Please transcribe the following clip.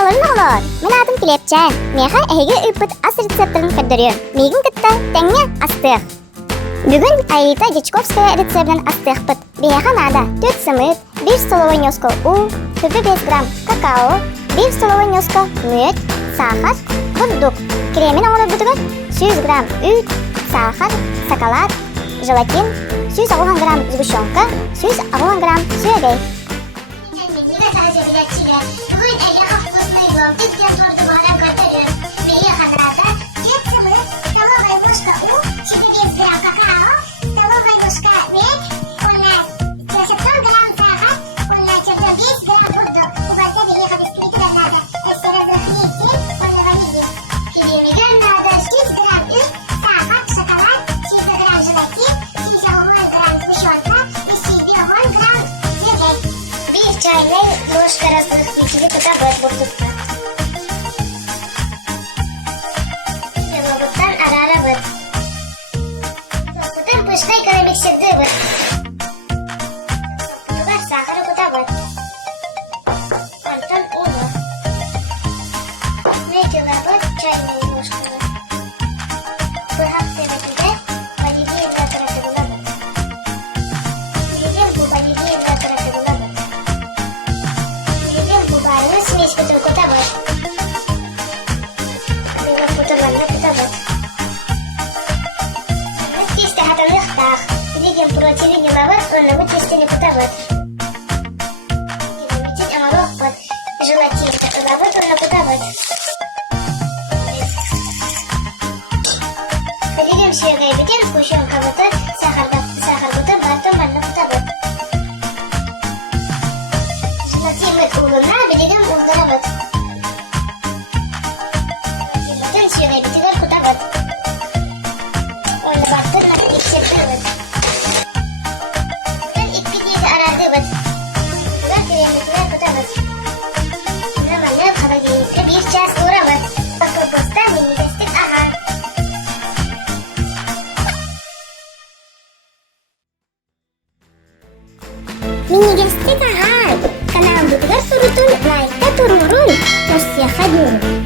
Oğullar, men adım Kilepçen. Meha ehege üpüt as retseptlerini kördürüyorum. Migin kıtta tenge astık. Bugün Aita Дичковская рецептен астыхпыт. Бияха нада 4 сымыт, 1 столовой нёска un, 5 грамм какао, 1 столовой нёска мөт, сахар, бурдук. Кремен оңылы бұтығыр 100 грамм үт, сахар, шоколад, желатин, 100 грамм сгущенка, 100 грамм сүйегей. Чайная ложка разных кутабет бурдукта. Бурдуктан арара бит. Бурдуктан пыштай кара миксерде бит. Тугар сахары кутабет. Антон уну. Метила бит чайная ложка. Бұрхап теметуде ванилин натураты була бит. Билген бу ванилин натураты була бит. Смесь которую кутабет. Билген кутабанна кутабет. Тесте хатанлых тах. Билген противень лавар, оннамы тестени кутабет. Метить амалох под желатин. Лавар онна кутабет. Билген сүйегей битен кушон кабыты сахар кутаб бартон манна кутабет. Желатин мыт улына билген улдырабет. Билген сүйегей битен кутабет. Онна бартон аны миксердебет. Билген икпидейді арадыбет. Бұлар керемдікілер кутабет. Наманнан холодильникке 1 час урабет. Колбаста минигестик ага. Минигестик ага. Канал Будгар Сурутун лайкта турурун. Тосья ходюру.